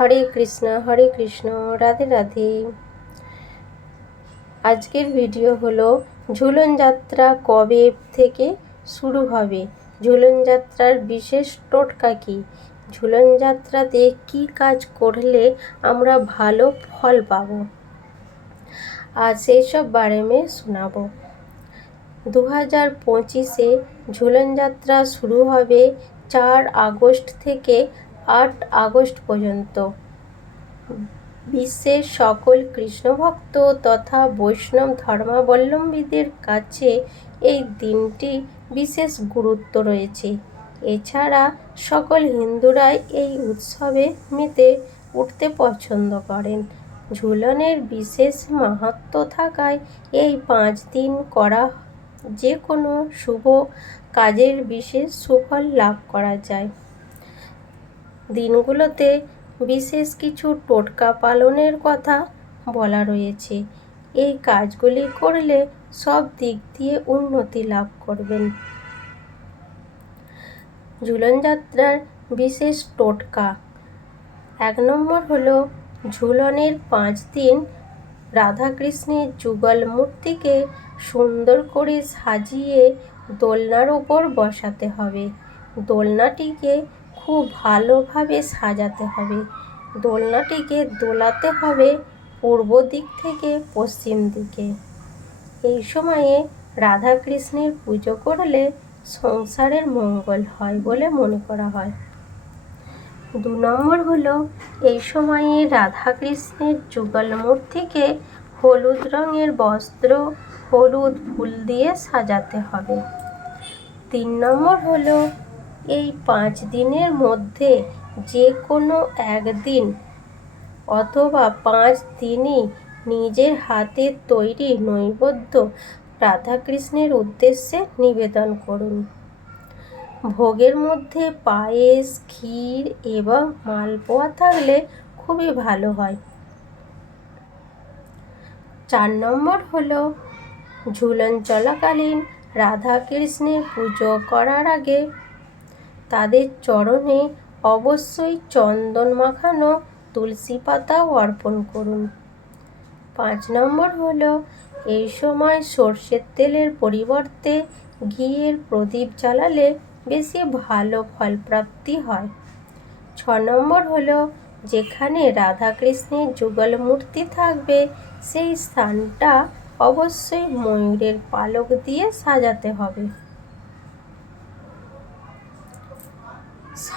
হরে কৃষ্ণ হরে কৃষ্ণ, রাধে রাধে। আজকের ভিডিও হলো, ঝুলন যাত্রা কবে থেকে শুরু হবে? ঝুলন যাত্রার বিশেষ টোটকা কী? ঝুলন যাত্রাতে কী কাজ করলে আমরা ভালো ফল পাবো? আর সেই সব বারে মে শোনাবো। দু হাজার পঁচিশে ঝুলন যাত্রা শুরু হবে চার আগস্ট থেকে আট আগস্ট পর্যন্ত। বিশ্বের সকল কৃষ্ণভক্ত তথা বৈষ্ণব ধর্মাবলম্বীদের কাছে এই দিনটি বিশেষ গুরুত্ব রয়েছে। এছাড়া সকল হিন্দুরাই এই উৎসবে মেতে উঠতে পছন্দ করেন। ঝুলনের বিশেষ মাহাত্ম থাকায় এই পাঁচ দিন করা যে কোনো শুভ কাজের বিশেষ সুফল লাভ করা যায়। দিনগুলোতে বিশেষ কিছু টোটকা পালনের কথা বলা রয়েছে। এই কাজগুলি করলে সব দিক দিয়ে উন্নতি লাভ করবেন। ঝুলন যাত্রার বিশেষ টোটকা। এক নম্বর হলো ঝুলনের পাঁচ দিন রাধাকৃষ্ণের যুগল মূর্তিকে সুন্দর করে সাজিয়ে দোলনার ওপর বসাতে হবে। দোলনাটিকে খুব ভালোভাবে সাজাতে হবে। দোলনাটিকে দোলাতে হবে পূর্ব দিক থেকে পশ্চিম দিকে। এই সময়ে রাধাকৃষ্ণের পুজো করলে সংসারের মঙ্গল হয় বলে মনে করা হয়। দু নম্বর হলো, এই সময়ে রাধাকৃষ্ণের যুগল মূর্তিকে হলুদ রঙের বস্ত্র, হলুদ ফুল দিয়ে সাজাতে হবে। তিন নম্বর হলো এই পাঁচ দিনের মধ্যে যে কোনো একদিন অথবা পাঁচ দিনই নিজের হাতে তৈরি নৈবেদ্য রাধাকৃষ্ণের উদ্দেশ্যে নিবেদন করুন। ভোগের মধ্যে পায়েস, ক্ষীর এবং মালপোয়া থাকলে খুবই ভালো হয়। চার নম্বর হলো ঝুলন চলাকালীন রাধাকৃষ্ণের পুজো করার আগে তাদের চরণে অবশ্যই চন্দন মাখানো তুলসী পাতাও অর্পণ করুন। পাঁচ নম্বর হলো, এই সময় সর্ষের তেলের পরিবর্তে ঘিয়ের প্রদীপ জ্বালালে বেশি ভালো ফলপ্রাপ্তি হয়। ছ নম্বর হলো, যেখানে রাধাকৃষ্ণের যুগল মূর্তি থাকবে, সেই স্থানটা অবশ্যই ময়ূরের পালক দিয়ে সাজাতে হবে।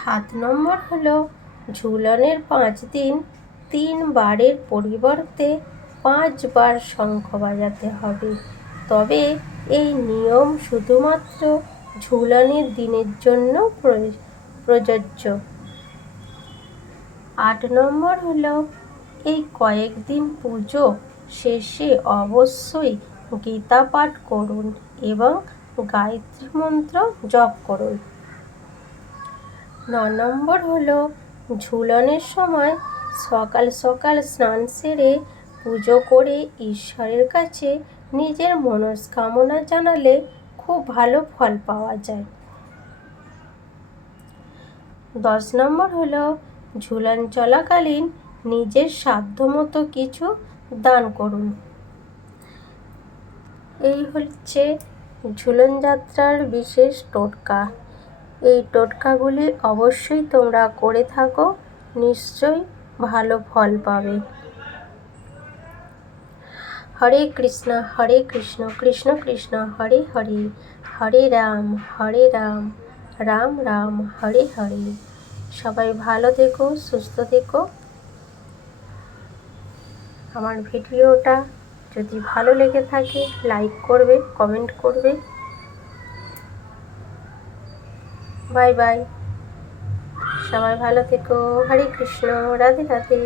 সাত নম্বর হলো, ঝুলনের পাঁচ দিন তিন বারের পরিবর্তে পাঁচবার শঙ্খ বাজাতে হবে। তবে এই নিয়ম শুধুমাত্র ঝুলনের দিনের জন্য প্রযোজ্য। আট নম্বর হলো, এই কয়েকদিন পুজো শেষে অবশ্যই গীতা পাঠ করুন এবং গায়ত্রী মন্ত্র জপ করুন। ন নম্বর হলো, ঝুলনের সময় সকাল সকাল স্নান সেরে পুজো করে ঈশ্বরের কাছে নিজের মনস্কামনা জানালে খুব ভালো ফল পাওয়া যায়। দশ নম্বর হলো, ঝুলন চলাকালীন নিজের সাধ্যমতো কিছু দান করুন। এই হচ্ছে ঝুলন যাত্রার বিশেষ টোটকা। এই টোটকাগুলি অবশ্যই তোমরা করে থাকো, নিশ্চয়ই ভালো ফল পাবে। হরে কৃষ্ণ হরে কৃষ্ণ কৃষ্ণ কৃষ্ণ, হরে হরে হরে রাম হরে রাম রাম রাম, হরে হরে। সবাই ভালো থেকো, সুস্থ থেকো। আমার ভিডিওটা যদি ভালো লেগে থাকে, লাইক করবে, কমেন্ট করবে। Bye bye. সবাই ভালো থেকো। হরে কৃষ্ণ। রাধে রাধে।